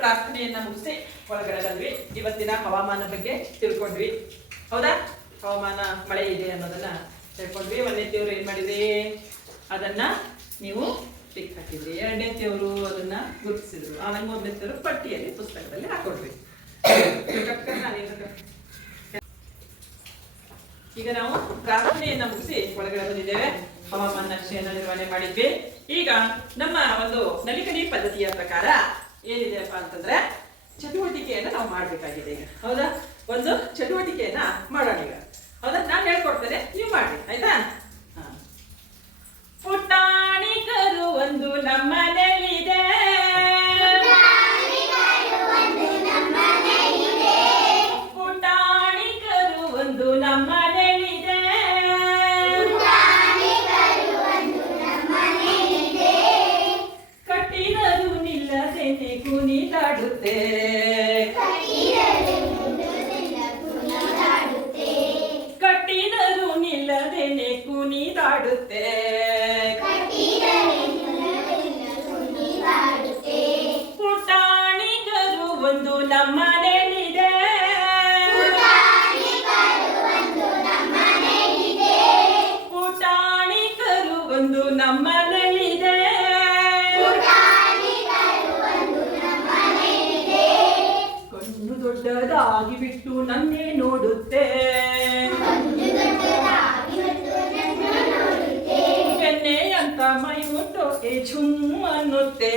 ಪ್ರಾರ್ಥನೆಯನ್ನ ಮುಗಿಸಿ ಒಳಗಡೆ ಬಂದ್ವಿ. ಇವತ್ತಿನ ಹವಾಮಾನ ಬಗ್ಗೆ ತಿಳ್ಕೊಂಡ್ವಿ. ಹೌದಾ? ಹವಾಮಾನ ಮಳೆ ಇದೆ ಅನ್ನೋದನ್ನ ತಿಳ್ಕೊಂಡ್ವಿ. ಒಂದನೇ ದೇವ್ರು ಏನ್ ಮಾಡಿದ್ರಿ, ಅದನ್ನ ನೀವು ಟಿಕ್ ಹಾಕಿದ್ರಿ. ಎರಡನೇ ದೇವ್ರು ಅದನ್ನ ಗುರುತಿಸಿದ್ರು. ಆಮೇಲೆ ಮೂರನೇ ದೇವ್ರು ಪಟ್ಟಿಯಲ್ಲಿ ಪುಸ್ತಕದಲ್ಲಿ ಹಾಕೊಡ್ರಿ. ಈಗ ನಾವು ಪ್ರಾರ್ಥನೆಯನ್ನ ಮುಗಿಸಿ ಒಳಗಡೆ ಬಂದಿದ್ದೇವೆ. ಹವಾಮಾನ ನಕ್ಷೆಯನ್ನು ನಿರ್ವಹಣೆ ಮಾಡಿದ್ವಿ. ಈಗ ನಮ್ಮ ಒಂದು ನಲಿಕಲಿ ಪದ್ಧತಿಯ ಪ್ರಕಾರ ಏನಿದೆಯಪ್ಪ ಅಂತಂದ್ರೆ ಚಟುವಟಿಕೆಯನ್ನ ನಾವು ಮಾಡ್ಬೇಕಾಗಿದೆ. ಈಗ ಹೌದಾ? ಒಂದು ಚಟುವಟಿಕೆಯನ್ನ ಮಾಡೋಣ ಈಗ. ಹೌದಾ? ನಾನು ಹೇಳ್ಕೊಡ್ತೇನೆ, ನೀವು ಮಾಡಿ. ಆಯ್ತಾ? ಪುಟಾಣಿಕರು ಒಂದು ನಮ್ಮನೆಯಲ್ಲಿದೆ, ಪುಟಾಣಿಕರು ಒಂದು ನಮ್ಮನೆಯಲ್ಲಿದೆ, ಕಟ್ಟಿದರು ನಿಲ್ಲದೆ ಕುಣಿದಾಡುತ್ತೆ, ಕಟ್ಟಿದರು ನಿಲ್ಲದೆ ಕುಣಿದಾಡುತ್ತೆ, ಪುಟಾಣಿಕರು ಒಂದು ನಮ್ಮನೆಯಲ್ಲಿದೆ, ಪುಟಾಣಿಕರು ಒಂದು ನಮ್ಮನೆಯಲ್ಲಿದೆ, ಕಣ್ಣು ದೊಡ್ಡದಾಗಿ ಬಿಟ್ಟು ನನ್ನೇ ನೋಡುತ್ತೆ, ಬೆನ್ನೆ ಅಂತ ಮೈ ಮುಟ್ಟೋಕೆ ಝುಮ್ ಅನ್ನುತ್ತೆ,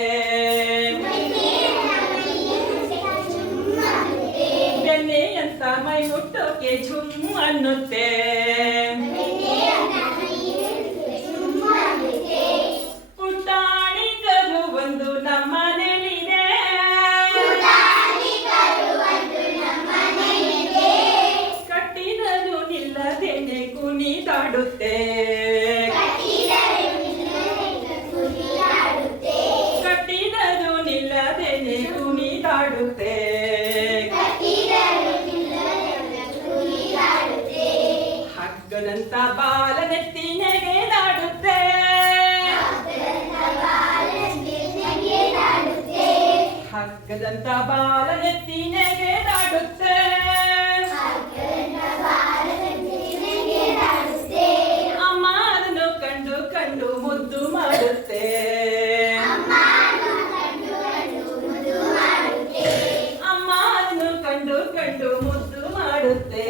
ಬೆನ್ನೆ ಅಂತ ಮೈ ಮುಟ್ಟೋಕೆ ಝುಮ್ ಅನ್ನುತ್ತೆ, ಪುಟಾಣಿಕರು ಒಂದು ನಮ್ಮನೆಯಲ್ಲಿದೆ, ಕಟ್ಟಿದರು ನಿಲ್ಲದೇನೆ ಕುಣಿದಾಡುತ್ತೆ, ಕಟ್ಟಿದರು ನಿಲ್ಲದೇನೆ ಕುಣಿದಾಡುತ್ತೆ, ಹಗ್ಗದಂತ ಬಾಲ ನೆತ್ತಿ ನೆಗೆದಾಡುತ್ತೆ, ಹಗ್ಗದಂತ ಬಾಲ ನೆತ್ತಿ ನೆಗೆದಾಡುತ್ತೆ, ಅಮ್ಮ ಅದನ್ನು ಕಂಡು ಕಂಡು ಮುದ್ದು ಮಾಡುತ್ತೆ, ಅಮ್ಮ ಅದನ್ನು ಕಂಡು ಕಂಡು ಮುದ್ದು ಮಾಡುತ್ತೆ,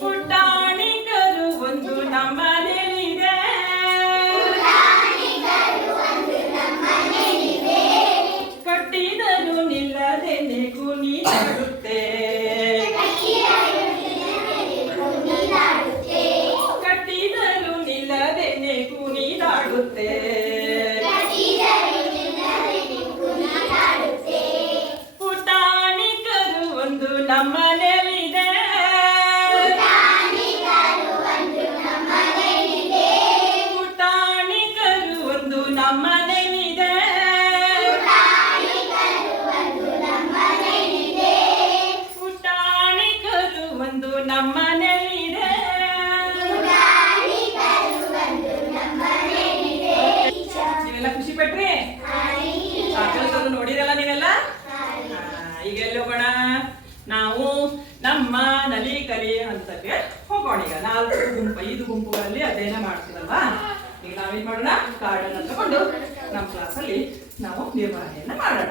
ಪುಟಾಣಿಕರು ಒಂದು ನಮ್ಮನೆಯಲ್ಲಿದೆ, ಕಟ್ಟಿದರು ನಿಲ್ಲದೇನೆ ಕುಣಿದಾಡುತ್ತೆ, ಕಟ್ಟಿದರು ನಿಲ್ಲದೇನೆ ಕುಣಿದಾಡುತ್ತೆ, ಪುಟಾಣಿಕರು ಒಂದು ನಮ್ಮನೆಯಲ್ಲಿದೆ, ಪುಟಾಣಿಕರು ಒಂದು ನಮ್ಮನೆಯಲ್ಲಿದೆ, ಪುಟಾಣಿಕರು ಒಂದು ನಮ್ಮನೆಯಲ್ಲಿದೆ. ನೀವೆಲ್ಲ ಖುಷಿ ಪಟ್ರಿ? ಕೆಲಸವನ್ನು ನೋಡಿರಲ್ಲ ನೀವೆಲ್ಲ? ಈಗ ಎಲ್ಲಿ ಹೋಗೋಣ? ನಾವು ನಮ್ಮ ನಲಿಕಲಿ ಹಂತಕ್ಕೆ ಹೋಗೋಣ. ಈಗ 5 ಗುಂಪುಗಳಲ್ಲಿ ಅಧ್ಯಯನ ಮಾಡ್ತೀರಲ್ವಾ? ಈಗ ನಾವೇನ್ ಮಾಡೋಣ, ಕಾರ್ಡನ್ನು ತಗೊಂಡು ನಮ್ಮ ಕ್ಲಾಸಲ್ಲಿ ನಾವು ನಿರ್ವಹಣೆಯನ್ನ ಮಾಡೋಣ.